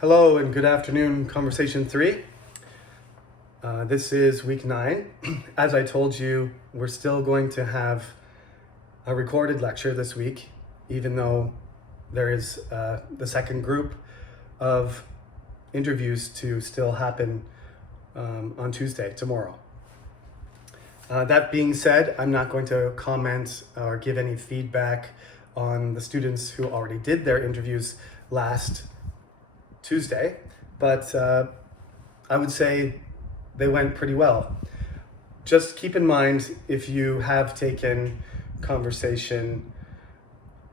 Hello and good afternoon, Conversation 3. This is week 9. As I told you, we're still going to have a recorded lecture this week, even though there is the second group of interviews to still happen on Tuesday, tomorrow. That being said, I'm not going to comment or give any feedback on the students who already did their interviews last Tuesday, but I would say they went pretty well. Just keep in mind, if you have taken conversation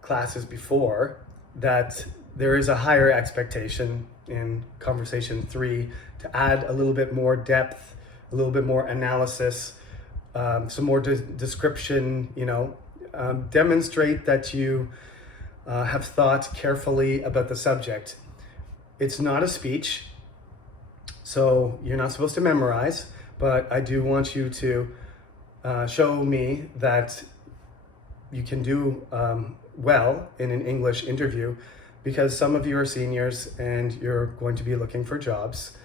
classes before, that there is a higher expectation in Conversation 3 to add a little bit more depth, a little bit more analysis, some more description, demonstrate that you have thought carefully about the subject. It's not a speech, so you're not supposed to memorize, but I do want you to show me that you can do well in an English interview, because some of you are seniors and you're going to be looking for jobs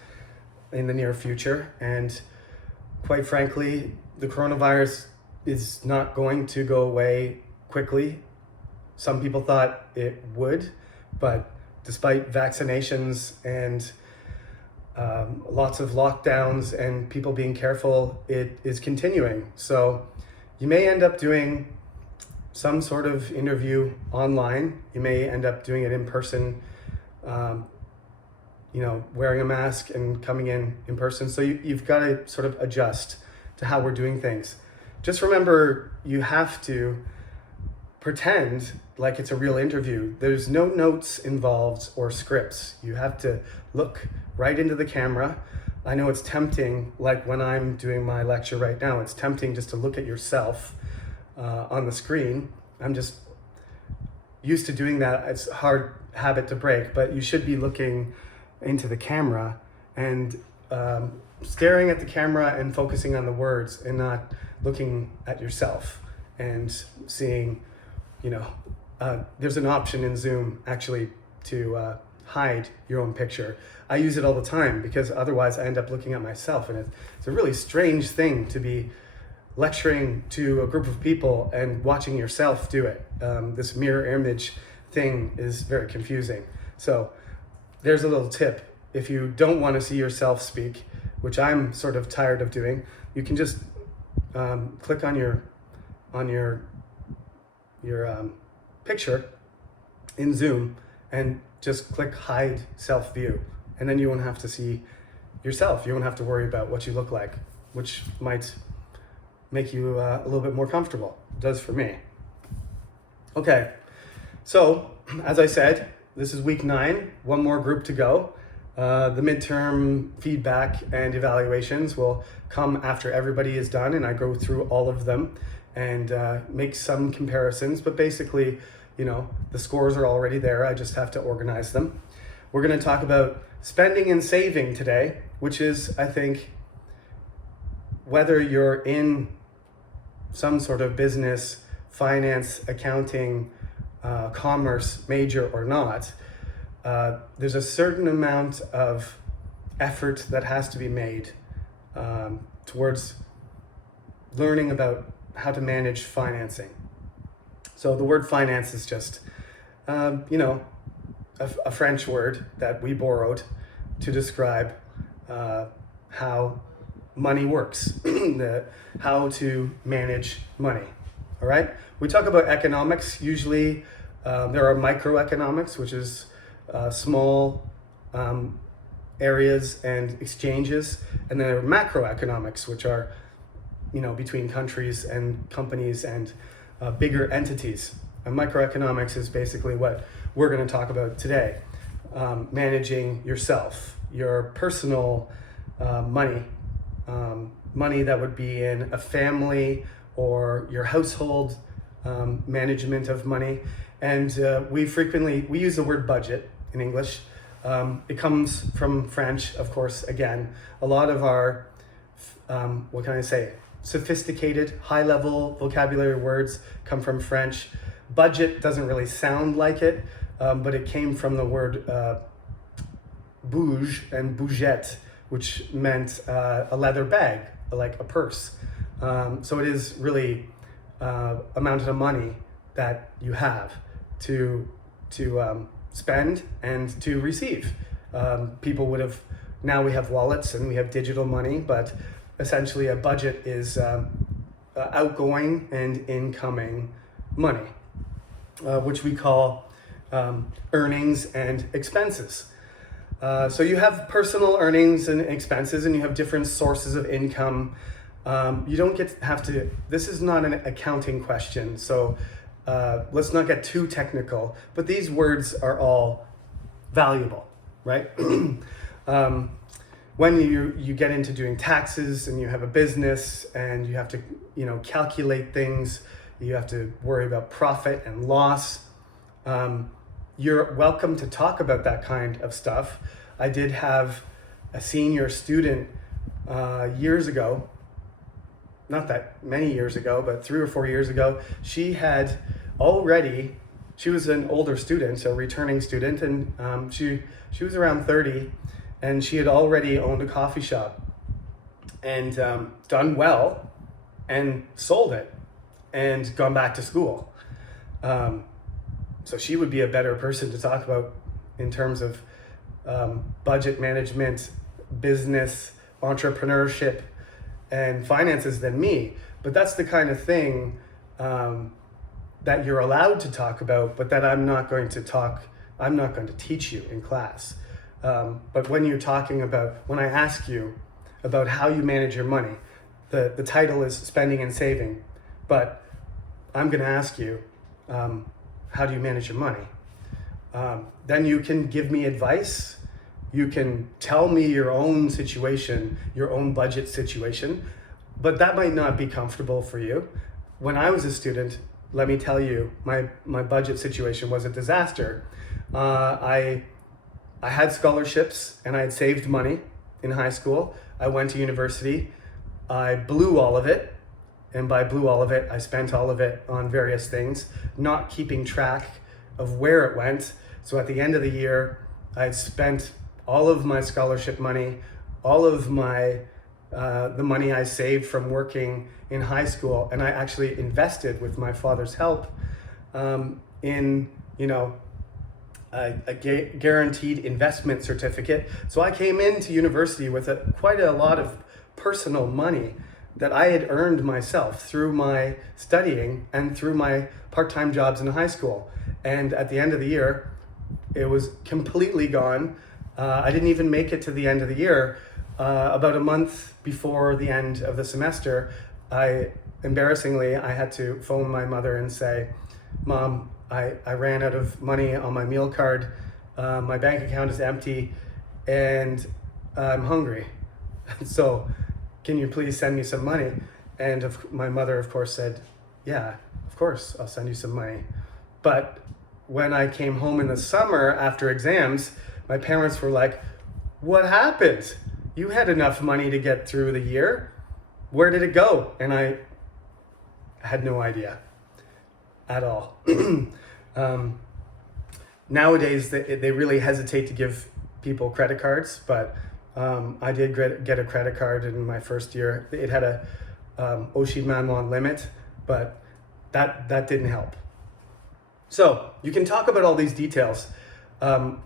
in the near future. And quite frankly, the coronavirus is not going to go away quickly. Some people thought it would, but despite vaccinations and lots of lockdowns and people being careful, it is continuing. So you may end up doing some sort of interview online. You may end up doing it in person, wearing a mask and coming in person. So you've got to sort of adjust to how we're doing things. Just remember, you have to pretend like it's a real interview. There's no notes involved or scripts. You have to look right into the camera. I know it's tempting, like when I'm doing my lecture right now, it's tempting just to look at yourself on the screen. I'm just used to doing that. It's a hard habit to break, but you should be looking into the camera and staring at the camera and focusing on the words, and not looking at yourself and seeing, there's an option in Zoom actually to hide your own picture. I use it all the time because otherwise I end up looking at myself, and it's a really strange thing to be lecturing to a group of people and watching yourself do it. This mirror image thing is very confusing. So there's a little tip. If you don't want to see yourself speak, which I'm sort of tired of doing, you can just click on your picture in Zoom and just click hide self view, and then you won't have to see yourself. You won't have to worry about what you look like, which might make you a little bit more comfortable. It does for me. Okay, so as I said, this is week 9, one more group to go. The midterm feedback and evaluations will come after everybody is done, and I go through all of them and make some comparisons, but basically, the scores are already there. I just have to organize them. We're going to talk about spending and saving today, which is, I think, whether you're in some sort of business, finance, accounting, commerce major or not, there's a certain amount of effort that has to be made towards learning about how to manage financing. So the word finance is just, a French word that we borrowed to describe how money works, how to manage money. All right. We talk about economics. Usually there are microeconomics, which is small areas and exchanges, and then there are macroeconomics, which are, between countries and companies and bigger entities. And microeconomics is basically what we're going to talk about today. Managing yourself, your personal money, money that would be in a family or your household management of money. And we use the word budget in English. It comes from French, of course. Again, a lot of our, sophisticated, high-level vocabulary words come from French. Budget doesn't really sound like it, but it came from the word bouge and bougette, which meant a leather bag, like a purse. So it is really amount of money that you have to spend and to receive. People would have, now we have wallets and we have digital money, but essentially a budget is outgoing and incoming money, which we call earnings and expenses. So you have personal earnings and expenses, and you have different sources of income. You don't have to, this is not an accounting question, so let's not get too technical, but these words are all valuable, right? When you get into doing taxes and you have a business and you have to, calculate things, you have to worry about profit and loss. You're welcome to talk about that kind of stuff. I did have a senior student years ago, not that many years ago, but 3 or 4 years ago. She was an older student, a returning student, and she was around 30, and she had already owned a coffee shop and done well and sold it and gone back to school. So she would be a better person to talk about in terms of budget management, business, entrepreneurship, and finances than me. But that's the kind of thing that you're allowed to talk about, but that I'm not going to teach you in class. But when I ask you about how you manage your money, the title is spending and saving, but I'm going to ask you, how do you manage your money? Then you can give me advice. You can tell me your own situation, your own budget situation, but that might not be comfortable for you. When I was a student, let me tell you, my budget situation was a disaster. I had scholarships and I had saved money in high school. I went to university. I blew all of it. And by blew all of it, I spent all of it on various things, not keeping track of where it went. So at the end of the year, I had spent all of my scholarship money, all of my the money I saved from working in high school, and I actually invested with my father's help in a guaranteed investment certificate. So I came into university with quite a lot of personal money that I had earned myself through my studying and through my part-time jobs in high school. And at the end of the year, it was completely gone. I didn't even make it to the end of the year. About a month before the end of the semester, embarrassingly, I had to phone my mother and say, "Mom, I ran out of money on my meal card. My bank account is empty and I'm hungry. So can you please send me some money?" And my mother, of course, said, "Yeah, of course, I'll send you some money." But when I came home in the summer after exams, my parents were like, "What happened? You had enough money to get through the year. Where did it go?" And I had no idea at all. Nowadays, they really hesitate to give people credit cards, but I did get a credit card in my first year. It had a Oshimanwan limit, but that didn't help. So you can talk about all these details. I'm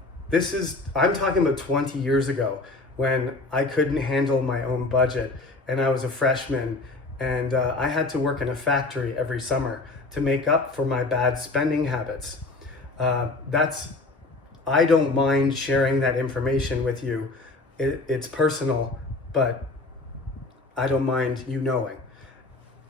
talking about 20 years ago when I couldn't handle my own budget and I was a freshman and I had to work in a factory every summer to make up for my bad spending habits. I don't mind sharing that information with you. It's personal, but I don't mind you knowing.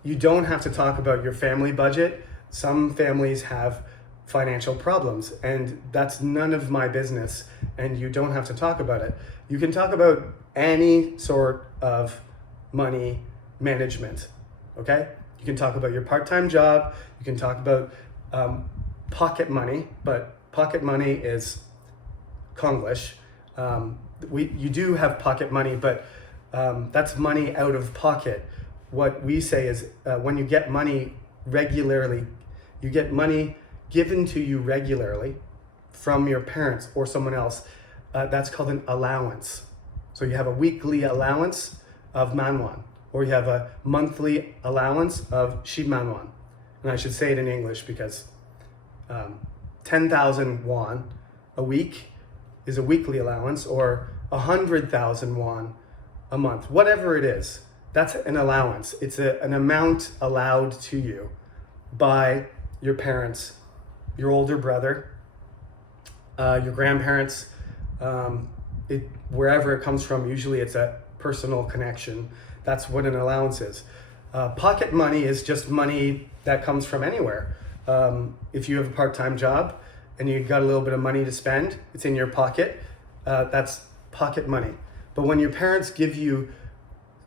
You don't have to talk about your family budget. Some families have financial problems, and that's none of my business, and you don't have to talk about it. You can talk about any sort of money management, okay? You can talk about your part-time job. You can talk about pocket money, but pocket money is Konglish. You do have pocket money, but that's money out of pocket. What we say is when you get money regularly, you get money given to you regularly from your parents or someone else, that's called an allowance. So you have a weekly allowance of manwon, or you have a monthly allowance of shibmanwon. And I should say it in English because 10,000 won a week is a weekly allowance, or 100,000 won a month. Whatever it is, that's an allowance. It's an amount allowed to you by your parents, your older brother, your grandparents, wherever it comes from. Usually it's a personal connection. That's what an allowance is. Pocket money is just money that comes from anywhere. If you have a part-time job and you got a little bit of money to spend, it's in your pocket, that's pocket money. But when your parents give you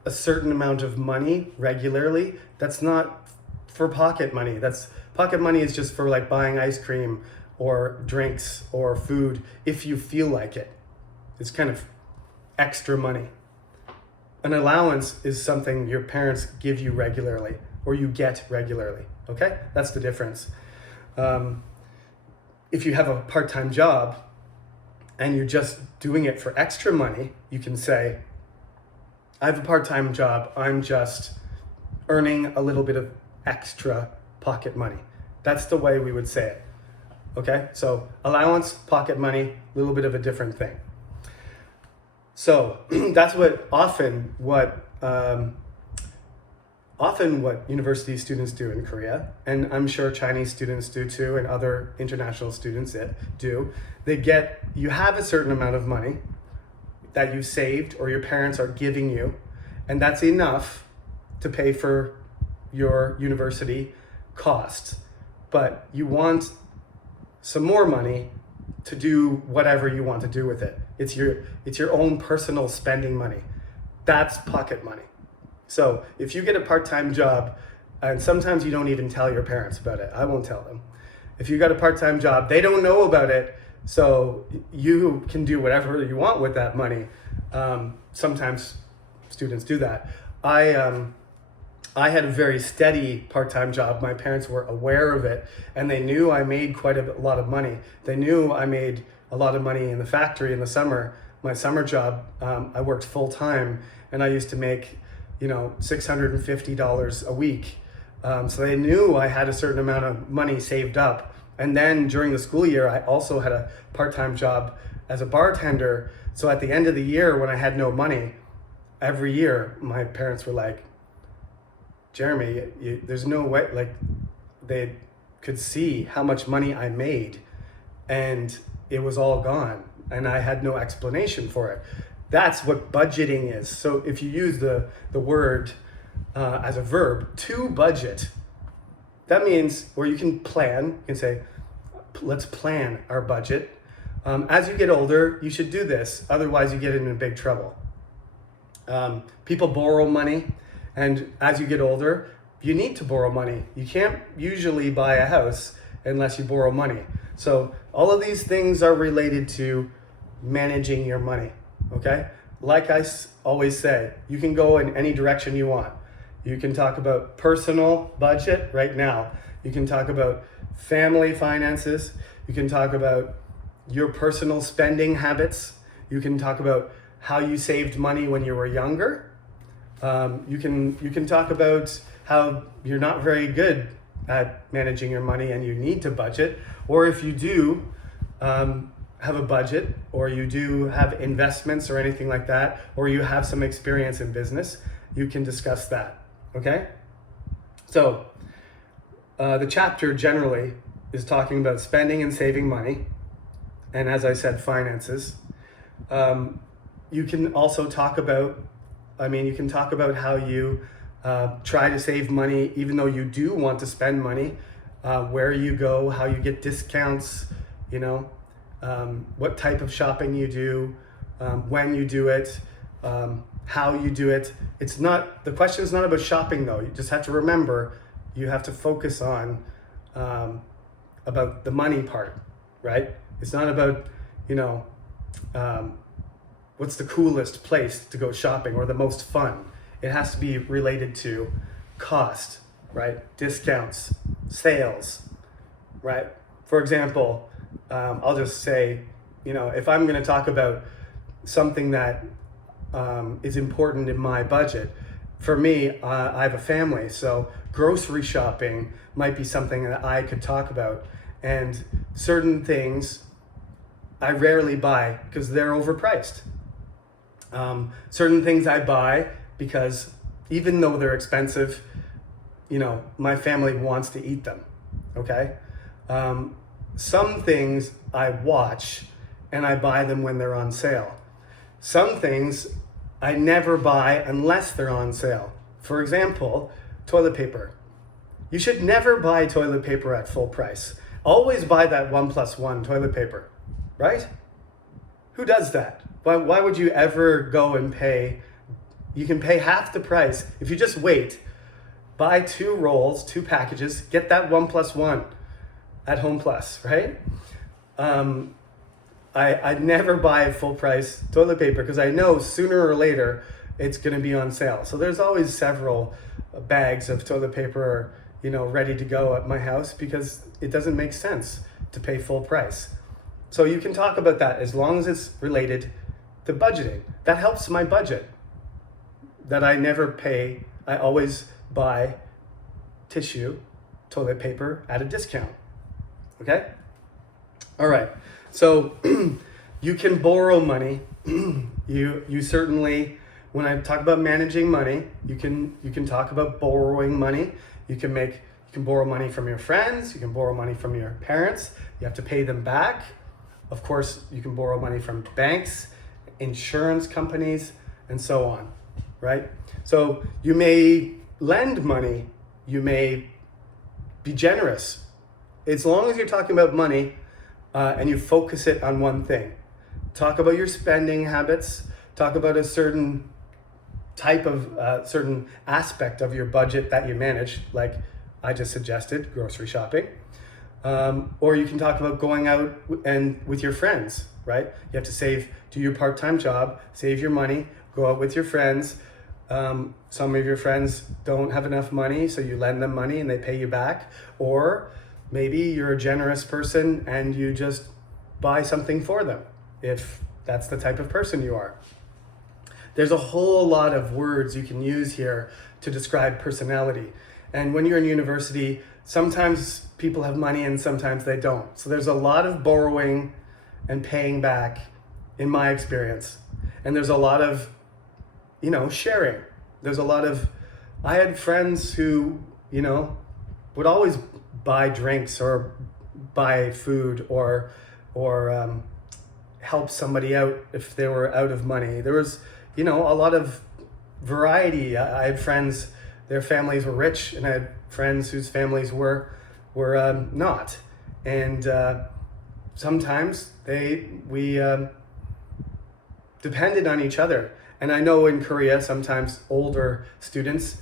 a certain amount of money regularly, that's not for pocket money. Pocket money is just for like buying ice cream or drinks or food if you feel like it. It's kind of extra money. An allowance is something your parents give you regularly or you get regularly, okay? That's the difference. If you have a part-time job and you're just doing it for extra money, you can say, I have a part-time job, I'm just earning a little bit of extra pocket money. That's the way we would say it, okay? So allowance, pocket money, a little bit of a different thing. So that's often what university students do in Korea, and I'm sure Chinese students do too, and other international students do. You have a certain amount of money that you saved or your parents are giving you, and that's enough to pay for your university costs. But you want some more money to do whatever you want to do with it. It's your own personal spending money. That's pocket money. So if you get a part-time job, and sometimes you don't even tell your parents about it, I won't tell them. If you got a part-time job, they don't know about it, so you can do whatever you want with that money. Sometimes students do that. I had a very steady part-time job. My parents were aware of it, and they knew I made quite a lot of money. They knew I made a lot of money in the factory in the summer. My summer job, I worked full-time, and I used to make, $650 a week. So they knew I had a certain amount of money saved up. And then during the school year, I also had a part-time job as a bartender. So at the end of the year, when I had no money, every year, my parents were like, Jeremy, there's no way, like, they could see how much money I made, and it was all gone, and I had no explanation for it. That's what budgeting is. So if you use the word as a verb, to budget, that means where you can plan, you can say, let's plan our budget. As you get older, you should do this, otherwise you get in big trouble. People borrow money, and as you get older, you need to borrow money. You can't usually buy a house unless you borrow money. So all of these things are related to managing your money, okay? Like I always say, you can go in any direction you want. You can talk about personal budget right now. You can talk about family finances. You can talk about your personal spending habits. You can talk about how you saved money when you were younger. You can talk about how you're not very good at managing your money and you need to budget, or if you do have a budget, or you do have investments or anything like that, or you have some experience in business, you can discuss that, okay? So the chapter generally is talking about spending and saving money, and as I said, finances. You can also talk about how you try to save money even though you do want to spend money, where you go, how you get discounts, what type of shopping you do, when you do it, how you do it. The question is not about shopping though. You just have to remember, you have to focus on about the money part, right? It's not about, what's the coolest place to go shopping or the most fun. It has to be related to cost, right? Discounts, sales, right? For example, I'll just say if I'm going to talk about something that is important in my budget, for me, I have a family, so grocery shopping might be something that I could talk about. And certain things I rarely buy because they're overpriced. Certain things I buy because even though they're expensive, my family wants to eat them, okay? Some things I watch and I buy them when they're on sale. Some things I never buy unless they're on sale. For example, toilet paper. You should never buy toilet paper at full price. Always buy that 1+1 toilet paper, right? Who does that? Why would you ever go and pay? You can pay half the price if you just wait. Buy 2 rolls, 2 packages, get that 1+1 at Home Plus, right? I never buy full price toilet paper because I know sooner or later it's going to be on sale. So there's always several bags of toilet paper, ready to go at my house because it doesn't make sense to pay full price. So you can talk about that as long as it's related to budgeting. That helps my budget. That I never pay, I always buy tissue, toilet paper at a discount. Okay? All right. So you can borrow money. You certainly, when I talk about managing money, you can talk about borrowing money. You can borrow money from your friends. You can borrow money from your parents. You have to pay them back. Of course, you can borrow money from banks, insurance companies, and so on, right? So you may lend money. You may be generous. As long as you're talking about money and you focus it on one thing. Talk about your spending habits. Talk about a certain type of, certain aspect of your budget that you manage, like I just suggested, grocery shopping. Or you can talk about going out and with your friends, right? You have to save, do your part-time job, save your money, go out with your friends. Some of your friends don't have enough money, so you lend them money and they pay you back. Or maybe you're a generous person and you just buy something for them, if that's the type of person you are. There's a whole lot of words you can use here to describe personality. And when you're in university, sometimes people have money and sometimes they don't. So there's a lot of borrowing and paying back in my experience. And there's a lot of, sharing. There's a lot of, I had friends who, would always buy drinks or buy food or help somebody out if they were out of money. There was, a lot of variety. I had friends, their families were rich, and I had friends whose families were not. And sometimes we depended on each other. And I know in Korea, sometimes older students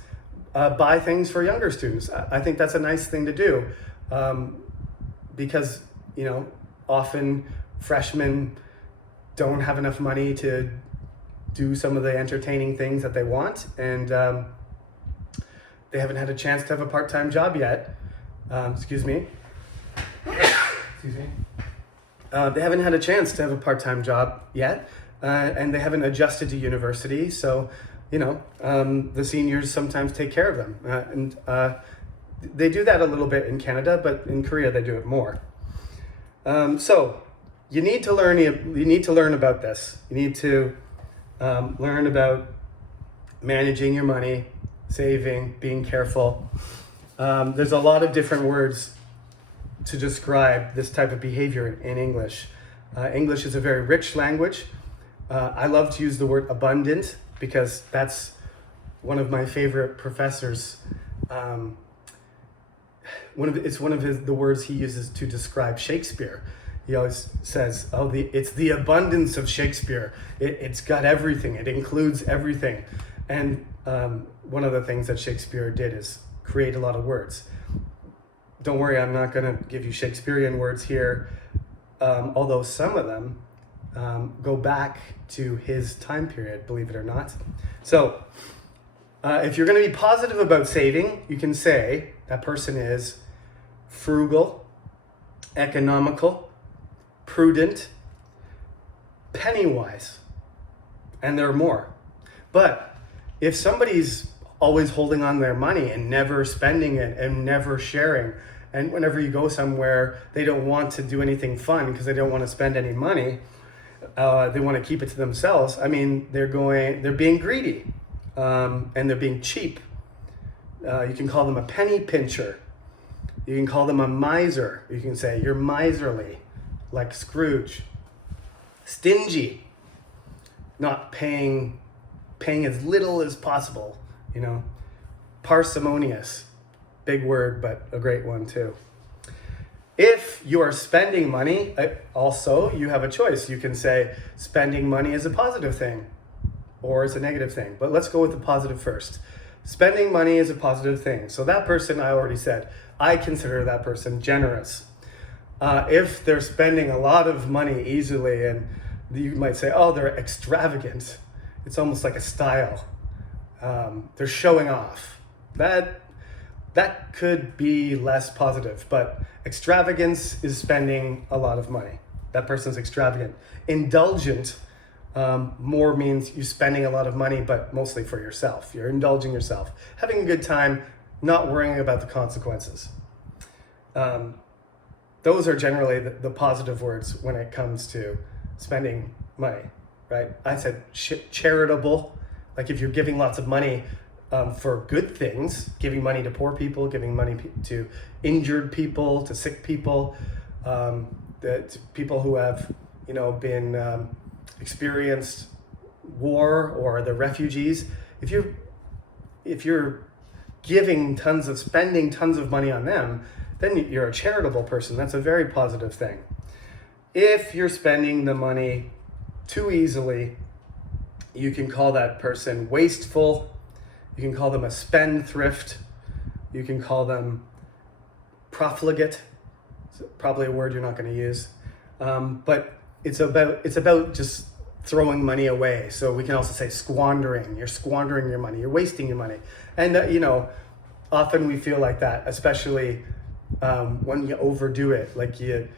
buy things for younger students. I think that's a nice thing to do because, often freshmen don't have enough money to do some of the entertaining things that they want, and they haven't had a chance to have a part-time job yet. Excuse me. They haven't had a chance to have a part-time job yet, and they haven't adjusted to university. So, the seniors sometimes take care of them, and they do that a little bit in Canada, but in Korea they do it more. So, you need to learn. You need to learn about this. You need to learn about managing your money, saving, being careful. There's a lot of different words to describe this type of behavior in English. English is a very rich language. I love to use the word abundant because that's one of my favorite professors. It's one of the words he uses to describe Shakespeare. He always says, it's the abundance of Shakespeare. It's got everything. It includes everything. And one of the things that Shakespeare did is create a lot of words. Don't worry, I'm not going to give you Shakespearean words here, although some of them go back to his time period, believe it or not. So if you're going to be positive about saving, you can say that person is frugal, economical, prudent, penny wise, and there are more. But if somebody's always holding on their money and never spending it and never sharing, and whenever you go somewhere, they don't want to do anything fun because they don't want to spend any money. They want to keep it to themselves. I mean, they're being greedy, and they're being cheap. You can call them a penny pincher. You can call them a miser. You can say you're miserly, like Scrooge. Stingy, not paying as little as possible, Parsimonious, big word, but a great one too. If you are spending money, also you have a choice. You can say spending money is a positive thing or it's a negative thing. But let's go with the positive first. Spending money is a positive thing. So that person, I already said, I consider that person generous. If they're spending a lot of money easily, and you might say, oh, they're extravagant. It's almost like a style. They're showing off. That could be less positive, but extravagance is spending a lot of money. That person's extravagant. Indulgent more means you're spending a lot of money, but mostly for yourself. You're indulging yourself, having a good time, not worrying about the consequences. Those are generally the positive words when it comes to spending money, right? I said charitable, like if you're giving lots of money for good things, giving money to poor people, giving money to injured people, to sick people, to people who have, been experienced war, or the refugees. If you're spending tons of money on them, then you're a charitable person. That's a very positive thing. If you're spending the money too easily, you can call that person wasteful. You can call them a spendthrift. You can call them profligate. It's probably a word you're not going to use. But it's about just throwing money away. So we can also say squandering. You're squandering your money. You're wasting your money. And often we feel like that, especially when you overdo it. Like you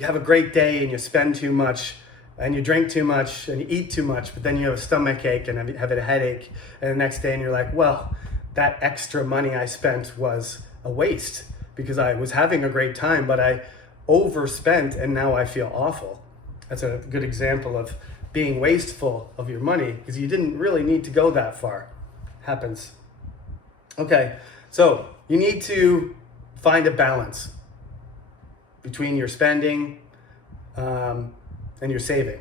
have a great day and you spend too much, and you drink too much and you eat too much, but then you have a stomach ache and have a headache, and the next day and you're like, well, that extra money I spent was a waste because I was having a great time, but I overspent and now I feel awful. That's a good example of being wasteful of your money because you didn't really need to go that far. Happens. Okay, so you need to find a balance between your spending and your saving.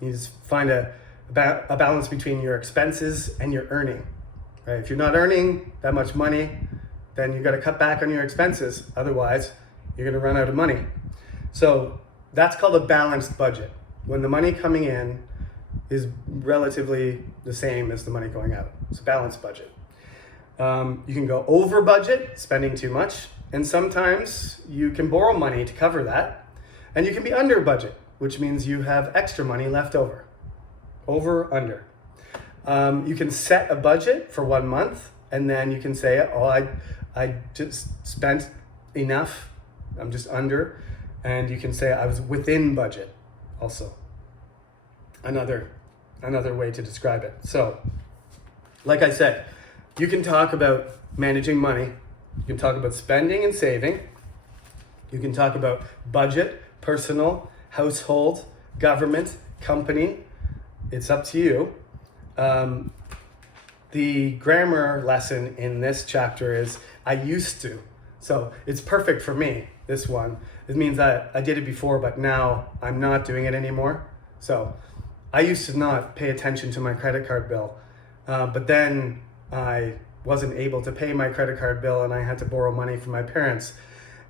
You need to find a balance between your expenses and your earning. Right? If you're not earning that much money, then you got to cut back on your expenses. Otherwise, you're going to run out of money. So that's called a balanced budget. When the money coming in is relatively the same as the money going out. It's a balanced budget. You can go over budget, spending too much, and sometimes you can borrow money to cover that. And you can be under budget, which means you have extra money left over. Over, under. You can set a budget for 1 month, and then you can say, oh, I just spent enough, I'm just under. And you can say I was within budget also. Another way to describe it. So, like I said, you can talk about managing money. You can talk about spending and saving. You can talk about budget, personal, household, government, company. It's up to you. The grammar lesson in this chapter is I used to. So it's perfect for me, this one. It means that I did it before, but now I'm not doing it anymore. So I used to not pay attention to my credit card bill, but then I wasn't able to pay my credit card bill and I had to borrow money from my parents.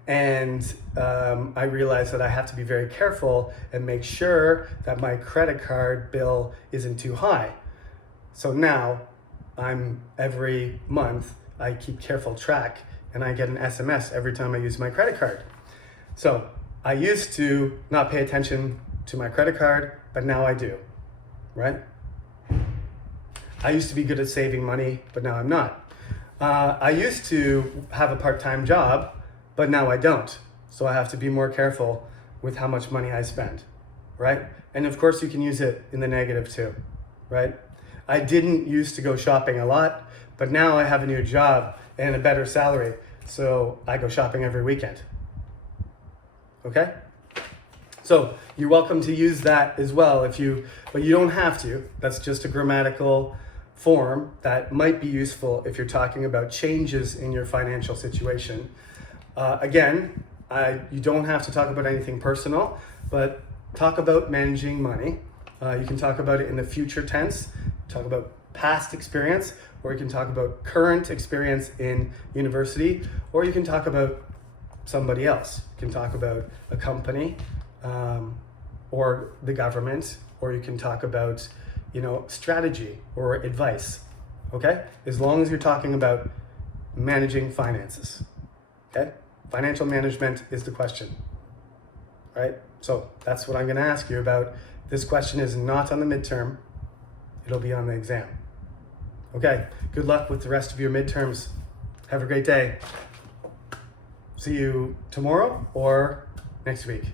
And I realized that I have to be very careful and make sure that my credit card bill isn't too high. So now every month I keep careful track and I get an SMS every time I use my credit card. So I used to not pay attention to my credit card, but now I do, right? I used to be good at saving money, but now I'm not. I used to have a part-time job, but now I don't. So I have to be more careful with how much money I spend, right? And of course you can use it in the negative too, right? I didn't used to go shopping a lot, but now I have a new job and a better salary, so I go shopping every weekend. Okay? So you're welcome to use that as well but you don't have to. That's just a grammatical form that might be useful if you're talking about changes in your financial situation. You don't have to talk about anything personal, but talk about managing money. You can talk about it in the future tense, talk about past experience, or you can talk about current experience in university, or you can talk about somebody else. You can talk about a company, or the government, or you can talk about, strategy or advice, okay? As long as you're talking about managing finances, okay? Financial management is the question, right? So that's what I'm gonna ask you about. This question is not on the midterm, it'll be on the exam. Okay, good luck with the rest of your midterms. Have a great day. See you tomorrow or next week.